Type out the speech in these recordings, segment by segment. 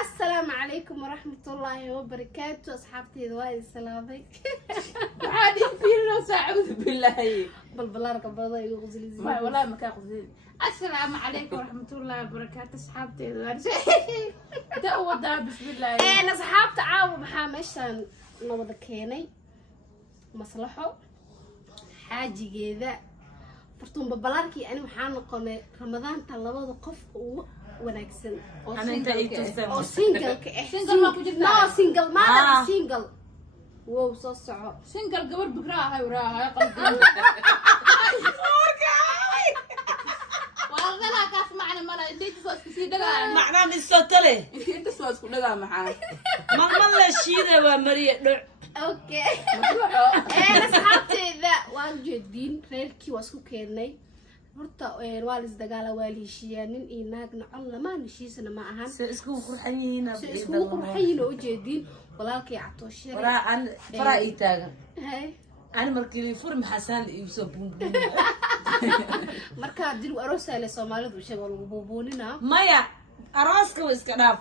السلام عليكم ورحمة الله وبركاته أصحابتي ذوائي السلامي عادي فينا ساعود بالله بالبلارك بضا يغزل زين ما والله ما كان غزل. السلام عليكم ورحمة الله وبركاته أصحابتي ذوائي دعوة بسم الله أنا أصحابتي عاو محامشان نوضا كيني مصلحه حاجي جيدا فرتون ببلاركي أنا محان قمي رمضان طلبوا قف ونكسل أنا أنت أو سينجل سينجل ما كنت لا سينجل ما أنا سينجل واو صوصعه سينجل قبل بكراها وراها قلبي والله لا كاس معنا مرة أنت تسوس كسي دقا معناه نستطله أنت تسوس كل دقا معاه ما لا شيء ذا ومريء اوكي انا صحابتي ذا واجدين reerkii waa isku keenay horta waa la isdagaala waa la heshiiyay nin iyo naagna alla ma heshiisana ma ahan isku qurxan yihiin isku qurxayn oo jeedin walaalkay catooshay faraan faraa taagan hay aan markii furm xasan iyo soo buunbuun marka dil aroosale Soomaalidu sheego lagu buubuunina maya arooska way iska dhaaf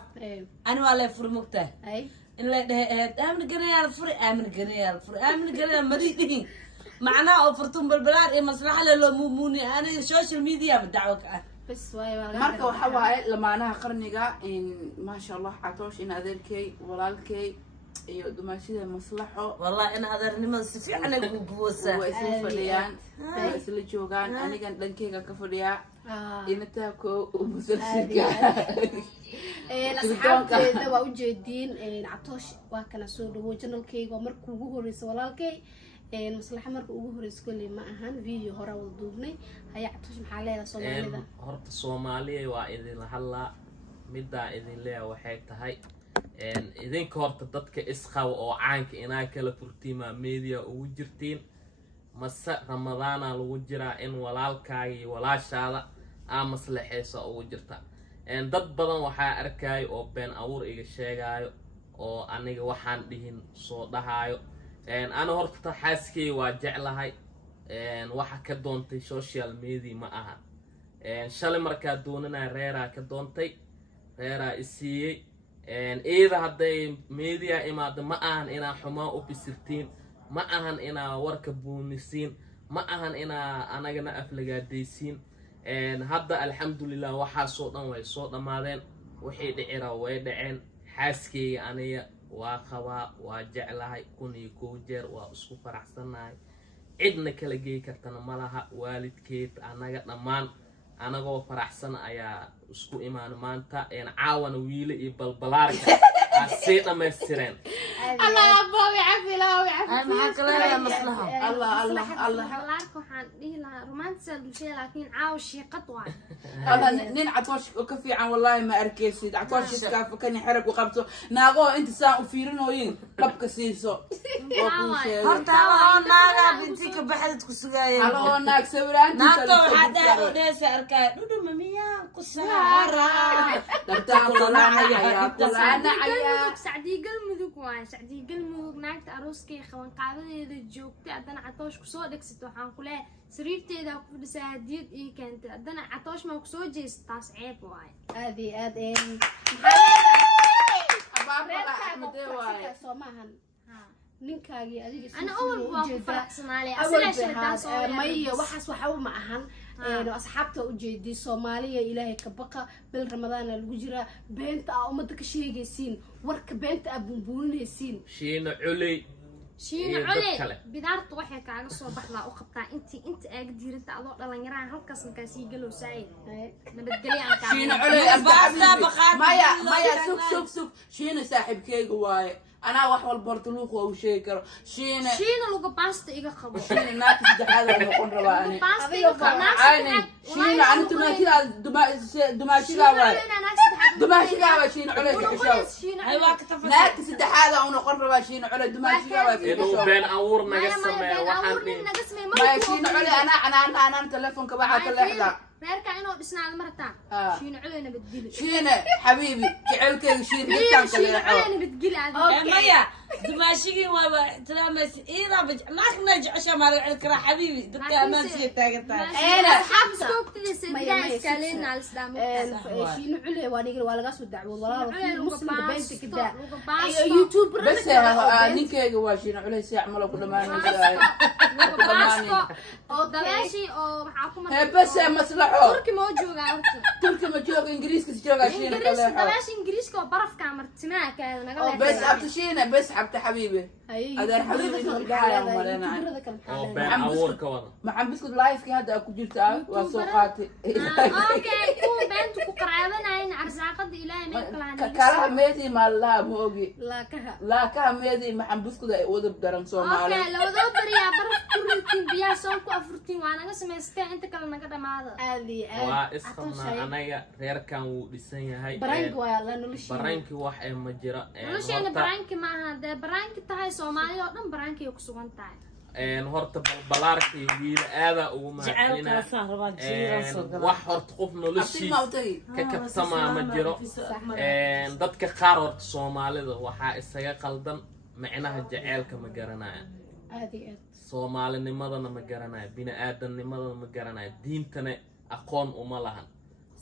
aan waa la furmugtaa hay إن لا ده آمن جريال فري آمن جريال مريضين معناه أفرتم بالبلاد إيه مصلحة للموموني أنا السوشيال ميديا بدعوك بس واي marka waxa waaye lamaanaha qarniga in ma sha Allah Catoosh in adeerkay walaalkay iyo dumaashida maslaxo والله أنا adeernimada si fiican ay ugu goosaa way isla fadhiyaan way isla joogaan anigan dhankeyga ka fadhiya inta ko musalsalka asxaabteeda waa u jeedin Catoosh waa kana soo dhawo channelkayga markuu ugu horeysay walaalkay maslaxa marka ugu horeysay kulli ma ahan video hore wada duubnay haya Catoosh maxaa leedahay Soomaalida horta Soomaaliya waa idin hadla midda idin leeyahay waxay tahay idinka horta dadka isqaw oo caanka inaa kala furtiima media ugu jirtiin masa ramadaana lagu jiraa in walaalkaaga iyo walaashaada aan maslaxayso ugu jirta dad badan waxaa arkay oo been abuur iga sheegayo oo aniga waxaan dhihin soo dhahayo ana horta xaaskay waa jeclahay waxa ka doontay social media ma aha shalay markaa doonana reeraa ka doontay reeraa isiiyay إذا هذا ميديا إما ما أهن إنا حما أوبسيرتين ما أهن إنا وركبونسين ما أهن أنا جنا أفلقا ديسين هذا الحمد لله وحى صوتنا وصوتنا مادين وحيد عرا ويدعين حاسكي أنا وخوا وجعلها يكون يكوجر وأسكو فرحسنا عدنا كلاجي كتنا ملها والد كيت أنا جنا مان أنا جو فرحسن أيا اسكو إيمان مانتا إن عاون ويلي بالبلاركا أسينا مسرين الله أبوي عفي لا ويعفي معك لا يا مصلحة الله بلاركو حان ديه لها رومانسية الشيء لكن عاوش قطوة الله نين عطوش كفي عن والله ما أركيسي عطوش كاف كان يحرق وقبته ناقو أنت ساق فيرنوين قبك سيسو هرتا ناقا بنتيك بحدك سجايا الله ناق سوران ناقو حدا وديس أركاي دودو مميا كسارة درتا كلنا عيا كلنا عيا سعدي قلمذوك واي سعدي قلمذوك ناقت أروسكي خوان قاعدة إذا جوكتي أدنا عطوش كسو دكستو حان كلها سريرتي إذا كفر سهديد إيه كانت أدنا عطوش ما كسو جيس تاس عيب واي هذه ninkaagi adiga أنا أول ما فرح سنالي أول بهاد ماي وحس وحاول معهن أصحابته وجدي Soomaaliya إلهي كبقى بالرمضان الوجرة بنت أمتك شيء جسين ورك بنت أبونبون يسين شين علي شين علي بدارت وحي كاغا soo baxla oo qabta inta aag diirta adoo dhalinyarada halkaas ka sii galo saay nabadgelyo aan شين علي أبغى مايا سوق شين صاحبكيga waaye أنا واحد برتلوق أو شيء كرو شين لوجا باستا إيجا خبر شين ناقص دحالة نقول رباني باستا إيجا عيني شين أنا تماشي دماشي لا دماشي لا شين عليك كشاف أيوة كتفت ناقص دحالة ونقول ربا شين على دماشي لا إنه بين أور نقسمه وحدين ما شين علي أنا تلفون كباحة اللحظة reerka inuu dhisnaa martaan shiin cudeyna badgili shiine xabiibi jecelkeyga shiin shiin cudeyna badgili maya دماشقي وابا احترامس إيرا ناكنا جعشة ما رجع الكرا حبيبي دكا ما نسيت تاقتها shiino cule waa niga waa laga soo dacwo walaal muslimka beenta kidaa youtuber بس ninkeyga waa shiina culays yacmalo ku dhamaanay dabaashii oo waxaa ku هي بس مصلحه turki ma joogaa horta تركي ما جوga ingiriiska jooga shiina kale dabaashii ingiriiska oo barafka martimaa kaada naga leeyahay بس abtashiina bas xabta xabiibi adeer xabiibi inuu dhaxayo malena oo been abuurka wada maxaan biskud live-ki hadda ku jirtaa waa soo qaatay okay ku beenta ku qaraabanayeen arsaaqada ilaahay meel kala hanay kala meedii maalaha ma ogi laakaha laakaha meedii maxaan biskud ay wada daran Soomaali okay lawada bariya baraf ku ritiin biyaa soo ku afurtiin waa naga samaystay inta kale naga dhamaada aadi waa isqabnaa anaga reerkan wuu dhisan yahay barang waa la noloshii baranki wax ay ma jira nolosheena baranki maaha dee baranki tahay Soomaali oo dhan baranki ku sugan tahay horta balbalaarkii wiil aada ugu جعلك صار ربان جيران صغر wax horta qof noloshiisa ka kabsamaa ma jiro dadka qaar horta Soomaalida waxaa isaga qaldan macnaha jaceelka ma garanayaan aadi aad Soomaalinimadana ma garanayaan bini'aadamnimadana ma garanayaan diintana aqoon uma lahan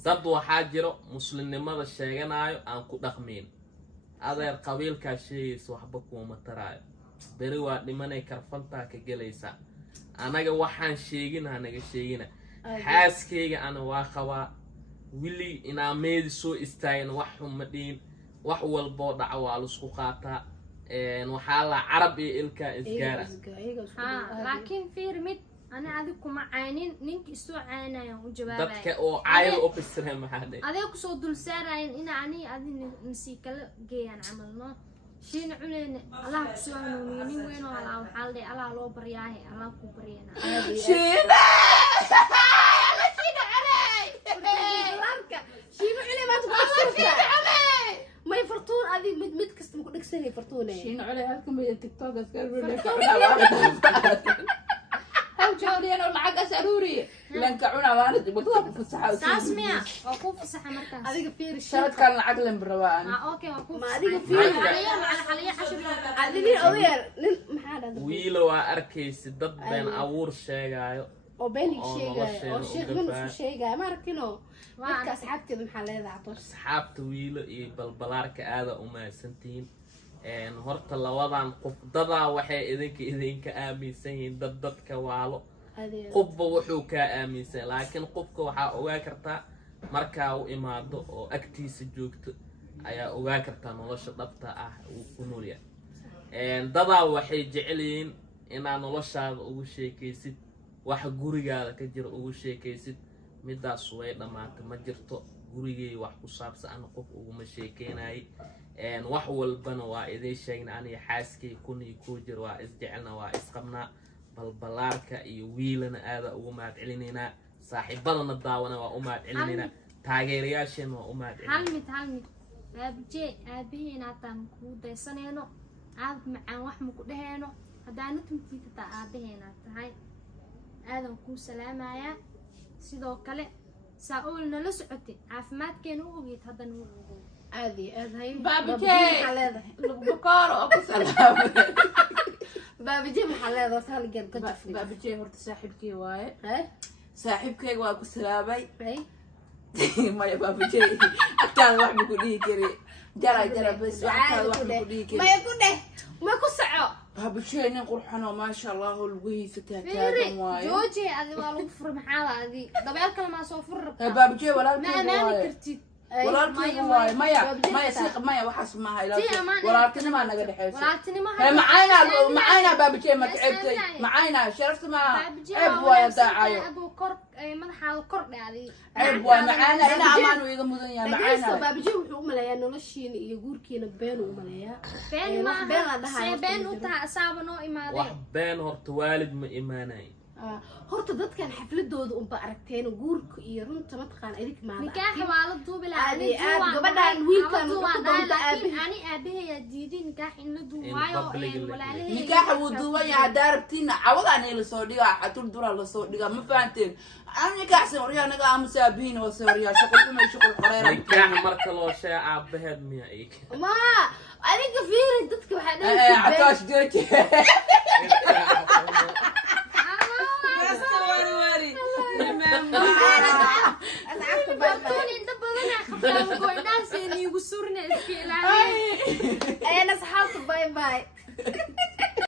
dad waxaa jiro muslimnimada sheeganayo aan ku dhaqmin adeer qabiilka sheeyis waxba kuma taraayo beri waa dhimanay karfantaa ka galaysa anaga waxaan sheegina naga sheegina xaaskeyga ana waa qabaa wili inaa meedi soo istaagin wax xuma dhiin wax walbo dhaca waa la isku qaataa waxaa la carab iyo ilka isgaara laakiin fiir mid ana adiga kuma caynin ninka isoo caynayaan u jawaabay dadka oo caayil u bisreen maxaa dhe adiga ku soo dul saarayeen ina ani adina nasi kala geeyaan camalno shiina culeena Allah ku soo hanuuniyo nin weyn oo Allah waxa la Allah loo baryaahay Allah ku baryana shiina shiino cule ma tuqasirta may fartuun adi mid kasta ku dhigsanay fartuune shiina cule halkan bay TikTok iska هاو جوريان ولا عقا سروري لان كعونا وانا بطلب فسحة ساسميا وكو فسحة مركز adiga fiir شرط كان العقل برواان اوكي وكو ما adiga فسحة fiir على حشر adiga odeer nin maxaa dhada wiil waa arkaysi dad been abuur sheegayo oo beenig oo sheegay oo nolosheeda sheekh u min gabaa. isku sheegay ma arkino dadka asxaabteeda maxaa leedahay toos asxaabta wiilo iyo balbalaarka aada u mahadsantihiin horta labadan qof dadaa waxay idinka aaminsan yihiin dadka waalo qofba wuxuu kaa aaminsan laakiin qofka waxaa ogaa kartaa markaa u imaado oo agtiisa joogto ayaa ogaa kartaa nolosha dhabta ah uu ku nool yahay dadaa waxay jecel yihiin inaad noloshaada ugu sheekaysid wax gurigaada ka jira ugu sheekaysid midaas way dhammaatay ma jirto gurigay wax ku saabsan qof uguma sheekeynay wax walbana waa idin sheegna aniga xaaskay kun iyo ku jir waa isjecelna waa isqabnaa balbalaarka iyo wiilana aada ugu mahad celinayna saaxiibadana daawana waa u mahad celinayna taageerayaasheen waa u mahad celinayna hal mid aabje aabihiina taan ku daysanayno aad macaan wax ma ku dhaheeno hadaan tumtiita taa aabaheena tahay aadan ku salaamaya sidoo kale saa'ul nala socotay caafimaadkeena u ogeyd hadan u ogeyd عادي هاي بابي جي بكار أبو سلام بابي جي محل هذا صار جد كتف بابي جي هرت صاحبك واي هاي صاحبك وأبو سلامي هاي ما يا بابي جي أكتر واحد بيقولي كري جرى بس أكتر واحد بيقولي كري ما يكون ده ما يكون سعو بابي جي نقول حنا ما شاء الله الوجه فتاة فيري واي جوجي هذه والله فر محالة هذه دبالك لما صوفر بابي جي ولا ما أماني كرتي walaalkii waay maya siiq maya waxaas maaha walaaltinima naga dhexeyso walaaltinimo macayna baabijey ma tacibtay macayna sharafta maaha ceeb waay daacayo ابو كور مدحاada kor dhacday ceeb waay macayna ina amaan uu iga mudan yahay macayna macayna baabijey wuxuu u maleeyaa noloshiina iyo guurkiina been u maleeyaa been ma been u tahay asaaba noo imaaday wax been horta waalid ma imaanay horta dadkan xafladooda unba aragteen guurka iyo runta mataqaan idik maada nikaaxa waa la duubi lahaa gabadhan wiilkan ani aabaheeya diiday nikaax in la duubaayo walaalaheeya nikaaxa wuu duuban yahay haddaa rabtiina cawadaan ee lasoo dhigaa xatul dura lasoo dhigaa ma fahanteen aan nikaaxsan waryaa naga aamusa aabihiina wase waryaa shaqal xumay shaqal qoreera nikaax marka loo sheega aabaheed miya iik ma adiga fiiri dadka waxaa dhahay catoosh jooji أنا صحابي باي باي